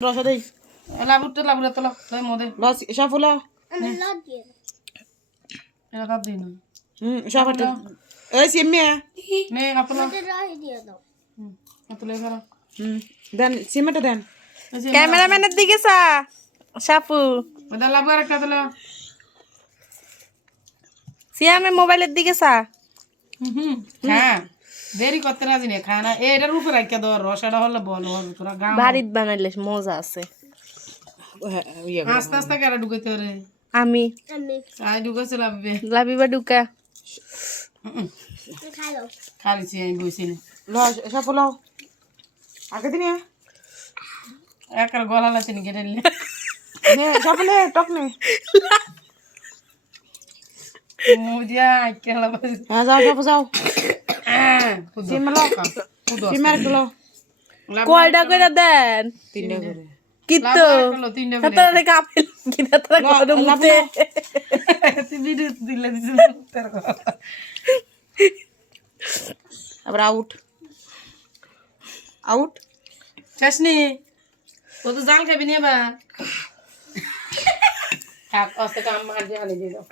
রসা দেই লাবুরটা তো লই মদে লস সাফুলা এটা দাও দিন সাফাটা এই সিমে নে কাতলা কাতলা করা দেন সিমেটা দেন ক্যামেরাম্যানের দিকে চা সাপু ওটা লাবু আর একটা দিলা সিয়ামের মোবাইলের দিকে চা হ্যাঁ দেরি করতে রাজি নেই খানা এটার উপরে রাখিয়া দাও রসাটা হলে বল তোরা গাম বাড়িত বানাইলে মজা আছে আস্তে আস্তে কেরা ঢুকাইতে রে আমি আই ঢুকাইছে লাভবে লাবিবা ঢুকা খালিছি আমি বইছি না লস সাফুলা আগে দিনে একার গলা লাচে নি কেটে নিলে নে সাফুলে টক নে মুদিয়া কেলা বাজ হ্যাঁ যাও সাফু যাও সিমে সিমের গুলো কয়টা করে দেন তিনটা করে কিন্তু তিনটা তাতে কাপেল কিনা তারা কত মুতে ভিডিও দিলে দিছে তার আবার আউট আউট চাসনি ও তো জাল খাবি নি বা থাক আস্তে কাম মার দিয়ে আলে দিয়ে দাও